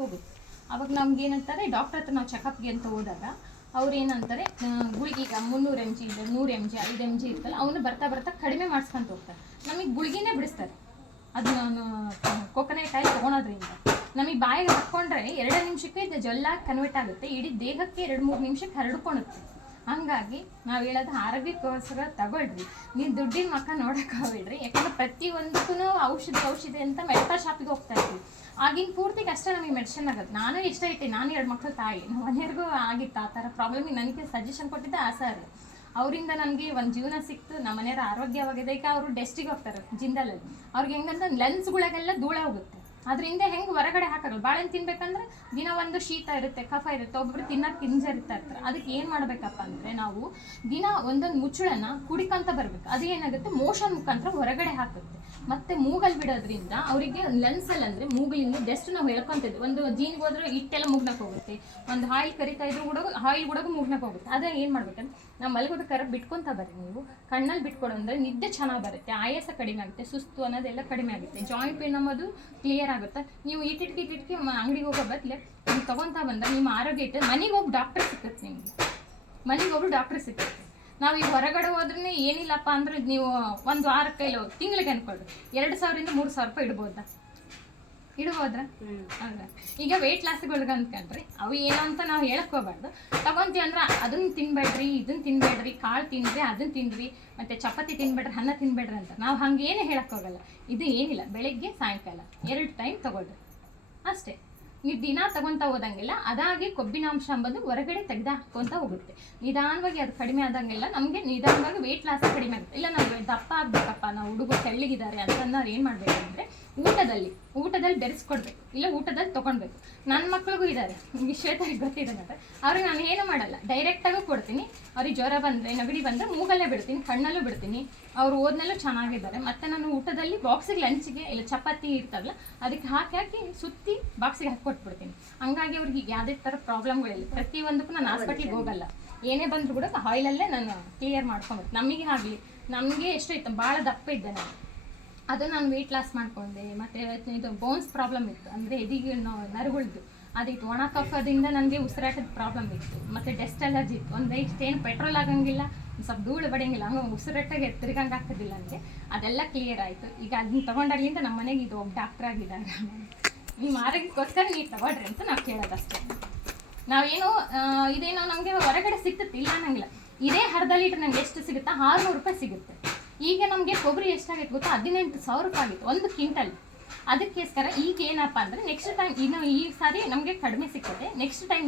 ಹೋಗುತ್ತೆ. ಅವಾಗ ನಮ್ಗೆ ಏನಂತಾರೆ ಡಾಕ್ಟರ್ ಹತ್ರ ನಾವು ಚೆಕಪ್ಗೆ ಅಂತ ಹೋದಾಗ ಅವ್ರು ಏನಂತಾರೆ ಗುಳಿಗೆ ಈಗ ಮುನ್ನೂರು ಎಂ ಜಿ ಇದೆ, ನೂರು ಎಂ ಜಿ ಐದು ಎಂ ಜಿ ಇರ್ತಲ್ಲ ಅವನ್ನ ಬರ್ತಾ ಬರ್ತಾ ಕಡಿಮೆ ಮಾಡಿಸ್ಕೊಂತ ಹೋಗ್ತಾರೆ. ನಮಗೆ ಗುಳಿಗೆನೇ ಬಿಡಿಸ್ತಾರೆ. ಅದು ನಾನು ಆಯಿ ಆಯಿಲ್ ತೊಗೊಳೋದ್ರಿಂದ. ನಮಗೆ ಬಾಯಿಗೆ ಹಾಕ್ಕೊಂಡ್ರೆ ಎರಡು ನಿಮಿಷಕ್ಕೆ ಜೊಲ್ಲಾಗಿ ಕನ್ವರ್ಟ್ ಆಗುತ್ತೆ, ಇಡೀ ದೇಹಕ್ಕೆ ಎರಡು ಮೂರು ನಿಮಿಷಕ್ಕೆ ಹರಡ್ಕೊಳುತ್ತೆ ಹಂಗಾಗಿ ನಾವು ಹೇಳೋದು ಆರೋಗ್ಯಕ್ಕೋಸ್ಕರ ತಗೊಳ್ರಿ. ನೀವು ದುಡ್ಡಿನ ಮಕ್ಕ ನೋಡಕ್ಕೆ ಹೋಗ್ಬೇಡ್ರಿ. ಯಾಕಂದ್ರೆ ಪ್ರತಿಯೊಂದಕ್ಕೂ ಔಷಧಿ ಔಷಧಿ ಅಂತ ಮೆಡಿಕಲ್ ಶಾಪಿಗೆ ಹೋಗ್ತಾ ಇದ್ವಿ. ಆಗಿನ ಪೂರ್ತಿ ಕಷ್ಟ ನಮಗೆ ಮೆಡಿಸಿನ್ ಆಗುತ್ತೆ ನಾನು ಇಷ್ಟ ಐತೆ ನಾನು ಎರಡು ಮಕ್ಕಳು ತಾಯಿ. ಮನೆಯವ್ರಿಗೂ ಆಗಿತ್ತು ಆ ಥರ ಪ್ರಾಬ್ಲಮ್ ನನಗೆ ಸಜೆಷನ್ ಕೊಟ್ಟಿದ್ದೆ ಆ ಸರ್ ಅವರಿಂದ ನನಗೆ ಒಂದು ಜೀವನ ಸಿಕ್ತು. ನಮ್ಮ ಮನೆಯವ್ರ ಆರೋಗ್ಯವಾಗಿದೆ ಈಗ ಅವರು ಡೆಸ್ಟಿಗೆ ಹೋಗ್ತಾರೆ ಜಿಂದಲಲ್ಲಿ ಅವ್ರಿಗೆ ಹೆಂಗಂತ ಲೆನ್ಸ್ಗಳಿಗೆಲ್ಲ ಧೂಳ ಹೋಗುತ್ತೆ. ಅದರಿಂದ ಹೆಂಗೆ ಹೊರಗಡೆ ಹಾಕಲ್ಲ. ಬಾಳೆಹಣ್ಣು ತಿನ್ಬೇಕಂದ್ರೆ ದಿನ ಒಂದು ಶೀತ ಇರುತ್ತೆ, ಕಫ ಇರುತ್ತೆ ಒಬ್ಬರು ತಿನ್ನ ಕಿಂಜರಿತಾ ಇರ್ತಾರೆ. ಅದಕ್ಕೆ ಏನು ಮಾಡಬೇಕಪ್ಪ ಅಂದರೆ ನಾವು ದಿನ ಒಂದೊಂದು ಮುಚ್ಚಳನ ಕುಡಿಕಂತ ಬರಬೇಕು. ಅದು ಏನಾಗುತ್ತೆ ಮೋಷನ್ ಮುಖಾಂತರ ಹೊರಗಡೆ ಹಾಕುತ್ತೆ. ಮತ್ತೆ ಮೂಗಲ್ಲಿ ಬಿಡೋದ್ರಿಂದ ಅವರಿಗೆ ಲೆನ್ಸಲ್ಲಿ ಅಂದರೆ ಮೂಗಲಿಂದ ಜಸ್ಟ್ ನಾವು ಹೇಳ್ಕೊಂತಿದ್ವಿ ಒಂದು ಜೀನ್ ಹೋದ್ರೆ ಹಿಟ್ಟೆಲ್ಲ ಮುಗ್ನಕ್ಕೆ ಹೋಗುತ್ತೆ. ಒಂದು ಆಯಿಲ್ ಕರಿತಾ ಇದ್ರು ಕೂಡ ಆಯಿಲ್ ಕೂಡ ಮುಗ್ನಕ್ಕೆ ಹೋಗುತ್ತೆ. ಅದೇ ಏನು ಮಾಡ್ಬೇಕಂದ್ರೆ ನಾವು ಮಲಗೋದಕ್ಕಾರ ಬಿಟ್ಕೊಂತ ಬರ್ರಿ ನೀವು. ಕಣ್ಣಲ್ಲಿ ಬಿಟ್ಕೊಡು ಅಂದರೆ ನಿದ್ದೆ ಚೆನ್ನಾಗಿ ಬರುತ್ತೆ. ಆಯಾಸ ಕಡಿಮೆ ಆಗುತ್ತೆ. ಸುಸ್ತು ಅನ್ನೋದೆಲ್ಲ ಕಡಿಮೆ ಆಗುತ್ತೆ. ಜಾಯಿಂಟ್ ಪೇನ್ ಅನ್ನೋದು ಕ್ಲಿಯರ್ ಆಗುತ್ತೆ. ನೀವು ಇಟ್ಟಿಟ್ಕಿ ಇಟ್ಟಿಟ್ಕಿ ಅಂಗಡಿಗೆ ಹೋಗೋ ಬದಲೇ ನೀವು ತೊಗೊತಾ ಬಂದಾಗ ನಿಮ್ಮ ಆರೋಗ್ಯ ಇಟ್ಟು ಮನೆಗೆ ಹೋಗಿ ಡಾಕ್ಟರ್ ಸಿಕ್ಕುತ್ತೆ ನಿಮಗೆ. ಮನೆಗೆ ಹೋಗಿ ಡಾಕ್ಟರ್ ಸಿಕ್ಕುತ್ತೆ ನಾವು ಈಗ ಹೊರಗಡೆ ಹೋದ್ರೆ ಏನಿಲ್ಲಪ್ಪ ಅಂದ್ರೆ ನೀವು ಒಂದು ವಾರಕ್ಕೆ ಇಲ್ಲ ತಿಂಗಳಿಗೆ ಅನ್ಕೊಳ್ರಿ. ಎರಡು ಸಾವಿರದಿಂದ ಮೂರು ಸಾವಿರ ರೂಪಾಯಿ ಇಡ್ಬೋದಾ? ಇಡ್ಬೋದ್ರಾ? ಈಗ ವೆಯ್ಟ್ ಲಾಸ್ಗಳಿಗೆ ಅಂದ್ಕೊಂಡ್ರಿ ಅವು ಏನು ಅಂತ ನಾವು ಹೇಳಕ್ ಹೋಗ್ಬಾರ್ದು. ತಗೊಂತೀವಿ ಅಂದ್ರೆ ಅದನ್ನ ತಿನ್ಬೇಡ್ರಿ ಇದನ್ನ ತಿನ್ಬೇಡ್ರಿ ಕಾಳು ತಿನ್ರಿ ಅದನ್ನ ತಿನ್ರಿ ಮತ್ತೆ ಚಪಾತಿ ತಿನ್ಬೇಡ್ರಿ ಅನ್ನ ತಿನ್ಬೇಡ್ರಿ ಅಂತ. ನಾವು ಹಂಗೇನು ಹೇಳಕ್ ಹೋಗಲ್ಲ. ಇದು ಏನಿಲ್ಲ ಬೆಳಗ್ಗೆ ಸಾಯಂಕಾಲ ಎರಡು ಟೈಮ್ ತಗೊಳ್ರಿ. ಅಷ್ಟೇ. ನೀವು ದಿನ ತಗೊಂತ ಹೋದಂಗೆಲ್ಲ ಅದಾಗಿ ಕೊಬ್ಬಿನಾಂಶ ಅಂಬದು ಹೊರಗಡೆ ತೆಗೆದು ಹಾಕ್ಕೊಂತ ಹೋಗುತ್ತೆ. ನಿಧಾನವಾಗಿ ಅದು ಕಡಿಮೆ ಆದಂಗೆಲ್ಲ ನಮಗೆ ನಿಧಾನವಾಗಿ ವೆಯ್ಟ್ ಲಾಸ್ ಕಡಿಮೆ ಆಗುತ್ತೆ. ಇಲ್ಲ, ನಾವು ದಪ್ಪ ಆಗ್ಬೇಕಪ್ಪ, ನಾವು ಹುಡುಗರು ತೆಳ್ಳಗಿದ್ದಾರೆ ಅಂತಂದ್ರೆ ಏನು ಮಾಡಬೇಕಂದ್ರೆ ಊಟದಲ್ಲಿ ಊಟದಲ್ಲಿ ಬೆರೆಸ್ಕೊಡ್ಬೇಕು, ಇಲ್ಲ ಊಟದಲ್ಲಿ ತೊಗೊಳ್ಬೇಕು ನನ್ನ ಮಕ್ಳಿಗೂ ಇದ್ದಾರೆ ಶ್ವೇತರಿಗೆ ಗೊತ್ತಿದೆ ಮತ್ತೆ. ಅವ್ರಿಗೆ ನಾನು ಏನು ಮಾಡಲ್ಲ ಡೈರೆಕ್ಟಾಗೂ ಕೊಡ್ತೀನಿ. ಅವ್ರಿಗೆ ಜ್ವರ ಬಂದರೆ, ನೆಗಡಿ ಬಂದರೆ ಮೂಗಲ್ಲೇ ಬಿಡ್ತೀನಿ, ಕಣ್ಣಲ್ಲೂ ಬಿಡ್ತೀನಿ. ಅವ್ರು ಓದ್ನಲ್ಲೂ ಚೆನ್ನಾಗಿದ್ದಾರೆ. ಮತ್ತು ನಾನು ಊಟದಲ್ಲಿ ಬಾಕ್ಸಿಗೆ ಲಂಚಿಗೆ, ಇಲ್ಲ ಚಪಾತಿ ಇರ್ತಾವಲ್ಲ ಅದಕ್ಕೆ ಹಾಕಿ ಹಾಕಿ ಸುತ್ತಿ ಬಾಕ್ಸಿಗೆ ಹಾಕಿ ಕೊಟ್ಬಿಡ್ತೀನಿ ಹಂಗಾಗಿ ಅವ್ರಿಗೆ ಯಾವುದೇ ಥರ ಪ್ರಾಬ್ಲಮ್ಗಳಿಲ್ಲ. ಪ್ರತಿಯೊಂದಕ್ಕೂ ನಾನು ಹಾಸ್ಪಿಟ್ಲಿಗೆ ಹೋಗಲ್ಲ. ಏನೇ ಬಂದರೂ ಕೂಡ ಆಯಿಲಲ್ಲೇ ನಾನು ಕ್ಲಿಯರ್ ಮಾಡ್ಕೊಬೇಕು. ನಮಗೆ ಆಗಲಿ, ನಮಗೆ ಎಷ್ಟೈತೆ ಭಾಳ ದಪ್ಪ ಇದ್ದೆ ನಾನು. ಅದು ನಾನು ವೆಯ್ಟ್ ಲಾಸ್ ಮಾಡ್ಕೊಂಡೆ. ಮತ್ತು ಇದು ಬೋನ್ಸ್ ಪ್ರಾಬ್ಲಮ್ ಇತ್ತು. ಅಂದರೆ ಎದಿಗೆ ನರಗುಳ್ದು. ಅದಿತ್ತು. ಒಣ ಕಫದಿಂದ ನನಗೆ ಉಸಿರಾಟದ ಪ್ರಾಬ್ಲಮ್ ಇತ್ತು. ಮತ್ತು ಡೆಸ್ಟ್ ಅಲರ್ಜಿ ಇತ್ತು. ಒಂದು ಇಷ್ಟು ಏನು ಪೆಟ್ರೋಲ್ ಆಗಂಗಿಲ್ಲ ಸ್ವಲ್ಪ ಧೂಳು ಬಡಿಯಂಗಿಲ್ಲ. ಹಂಗೆ ಉಸಿರಾಟಾಗೆ ತಿರ್ಗಂಗೆ ಆಗ್ತದಿಲ್ಲ ನನಗೆ ಅದೆಲ್ಲ ಕ್ಲಿಯರ್ ಆಯಿತು. ಈಗ ಅದನ್ನ ತೊಗೊಂಡಾಗ್ಲಿಂದ ನಮ್ಮ ಮನೆಗೆ ಇದು ಒಬ್ಬ ಡಾಕ್ಟರ್ ಆಗಿದ್ದಾರೆ ನಿಮ್ಮ ಆರೋಗ್ಯಕ್ಕೋಸ್ಕರ ನೀವು ತಗೊಳ್ರಿ ಅಂತ ನಾವು ಕೇಳೋದಷ್ಟೇ ನಾವೇನು ಇದೇನೋ ನಮಗೆ ಹೊರಗಡೆ ಸಿಗ್ತದೆ ಇಲ್ಲ ಅನ್ನಂಗಿಲ್ಲ. ಇದೇ ಅರ್ಧ ಲೀಟ್ರ್ ನಂಗೆ ಎಷ್ಟು ಸಿಗುತ್ತಾ? ಆರುನೂರು ರೂಪಾಯಿ ಸಿಗುತ್ತೆ. ಈಗ ನಮಗೆ ಕೊಬ್ಬರಿ ಎಷ್ಟಾಗಿತ್ತು ಗೊತ್ತಾ? ಹದಿನೆಂಟು ಸಾವಿರ ರೂಪಾಯಿ ಆಗಿತ್ತು, ಒಂದು ಕ್ವಿಂಟಲ್. ಅದಕ್ಕೋಸ್ಕರ ಈಗ ಏನಪ್ಪ ಅಂದರೆ ನೆಕ್ಸ್ಟ್ ಟೈಮ್ ಇನ್ನು ಈ ಸಾರಿ ನಮಗೆ ಕಡಿಮೆ ಸಿಗ್ತದೆ ನೆಕ್ಸ್ಟ್ ಟೈಮ್